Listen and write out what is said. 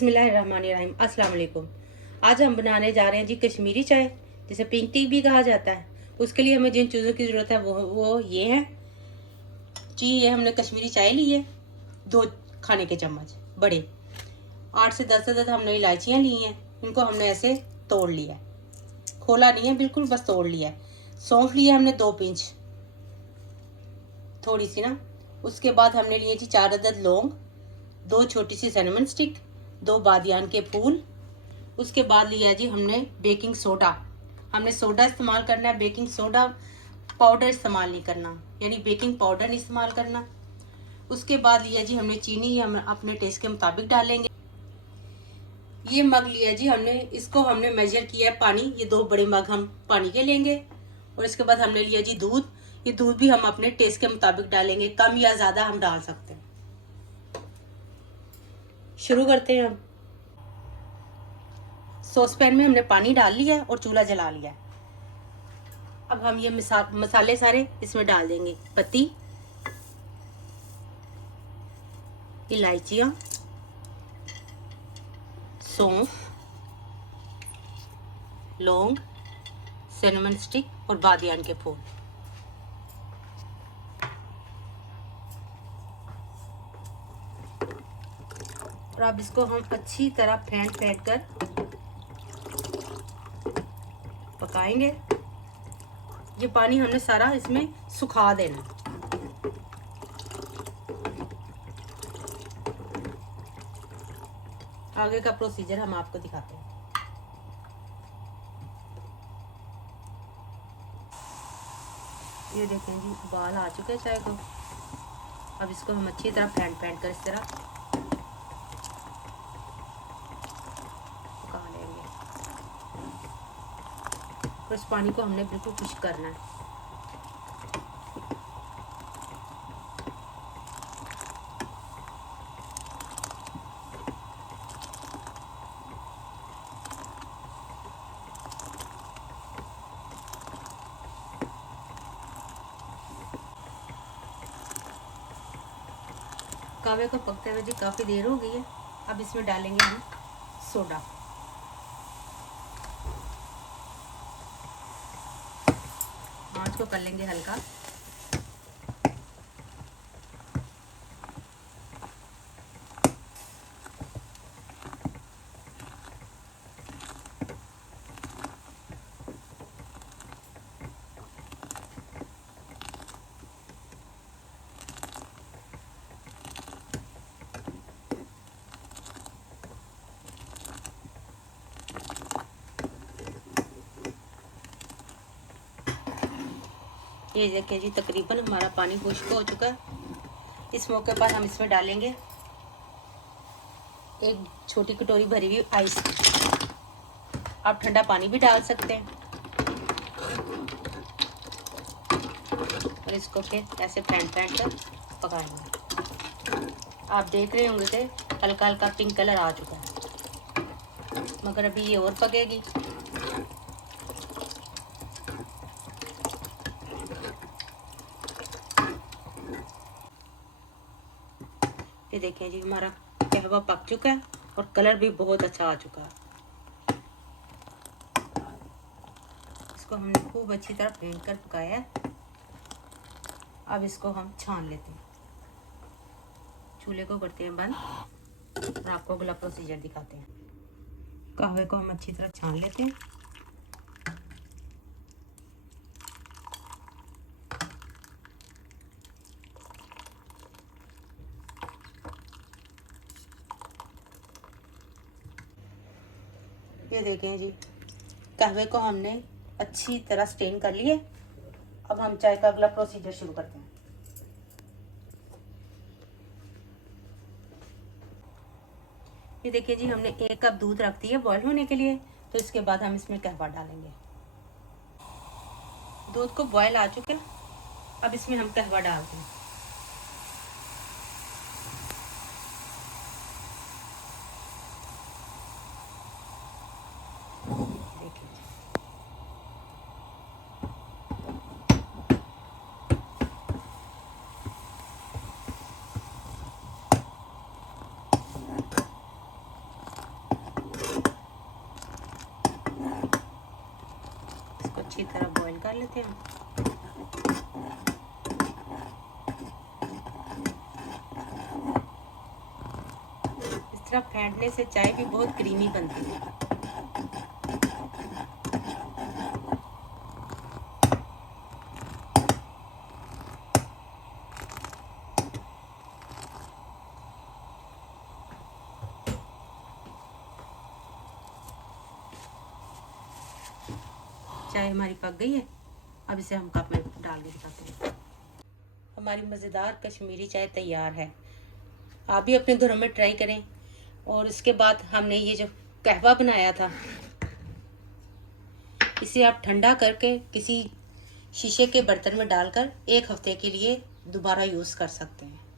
बिस्मिल्लाहिर्रहमानिर्रहीम। अस्सलाम वालेकुम। आज हम बनाने जा रहे हैं जी कश्मीरी चाय, जिसे पिंक टी भी कहा जाता है। उसके लिए हमें जिन चीज़ों की ज़रूरत है वो ये है जी। ये हमने कश्मीरी चाय ली है, 2 खाने के चम्मच बड़े। 8 से 10 अदद हमने इलायचियाँ ली हैं, इनको हमने ऐसे तोड़ लिया है, खोला नहीं है बिल्कुल, बस तोड़ लिया है। सौंफ लिया हमने 2 पिंच, थोड़ी सी ना। उसके बाद हमने लिए जी 4 अदद लौंग, 2 छोटी सी सिनेमन स्टिक, 2 बादियान के फूल। उसके बाद लिया जी हमने बेकिंग सोडा। हमने सोडा इस्तेमाल करना है, बेकिंग सोडा पाउडर इस्तेमाल नहीं करना, यानी बेकिंग पाउडर नहीं इस्तेमाल करना। उसके बाद लिया जी हमने चीनी, हम अपने टेस्ट के मुताबिक डालेंगे। ये मग लिया जी हमने, इसको हमने मेजर किया है पानी, ये 2 बड़े मग हम पानी के लेंगे। और इसके बाद हमने लिया जी दूध, ये दूध भी हम अपने टेस्ट के मुताबिक डालेंगे, कम या ज़्यादा हम डाल सकते हैं। शुरू करते हैं हम। सॉस पैन में हमने पानी डाल लिया है और चूल्हा जला लिया है। अब हम ये मसाले सारे इसमें डाल देंगे। पत्ती, इलायचियाँ, सौंफ, लौंग, सिनेमन स्टिक और बादियान के फूल। और अब इसको हम अच्छी तरह फेंट कर पकाएंगे। ये पानी हमने सारा इसमें सुखा देना। आगे का प्रोसीजर हम आपको दिखाते हैं। ये देखें जी, उबाल आ चुके हैं चाय को। अब इसको हम अच्छी तरह फेंट कर इस तरह पका लेंगे। और इस पानी को हमने बिल्कुल खुश्क करना है। कहवे को पकते हुए जी काफ़ी देर हो गई है। अब इसमें डालेंगे हम सोडा। आँच को कर लेंगे हल्का। ये देखिए जी, तकरीबन हमारा पानी खुश्क हो चुका है। इस मौके पर हम इसमें डालेंगे 1 छोटी कटोरी भरी हुई आइस। आप ठंडा पानी भी डाल सकते हैं। और इसको फिर ऐसे फेंट कर पकाएंगे। आप देख रहे होंगे कि हल्का हल्का पिंक कलर आ चुका है, मगर अभी ये और पकेगी। ये देखें जी, हमारा कहवा पक चुका है और कलर भी बहुत अच्छा आ चुका है। इसको हमने खूब अच्छी तरह फेंट कर पकाया है। अब इसको हम छान लेते हैं। चूल्हे को करते हैं बंद और आपको अगला प्रोसीजर दिखाते हैं। कहवे को हम अच्छी तरह छान लेते हैं। ये देखें जी, कहवे को हमने अच्छी तरह स्टेन कर लिए। अब हम चाय का अगला प्रोसीजर शुरू करते हैं। ये देखिए जी, हमने 1 कप दूध रख दिया बॉईल होने के लिए। तो इसके बाद हम इसमें कहवा डालेंगे। दूध को बॉईल आ चुके हैं, अब इसमें हम कहवा डालते हैं। लेते हैं। इस तरह फेंटने से चाय भी बहुत क्रीमी बनती है। चाय हमारी पक गई है। अब इसे हम कप में डाल के दिखाते हैं। हमारी मज़ेदार कश्मीरी चाय तैयार है। आप भी अपने घरों में ट्राई करें। और इसके बाद हमने ये जो कहवा बनाया था, इसे आप ठंडा करके किसी शीशे के बर्तन में डालकर 1 हफ्ते के लिए दोबारा यूज़ कर सकते हैं।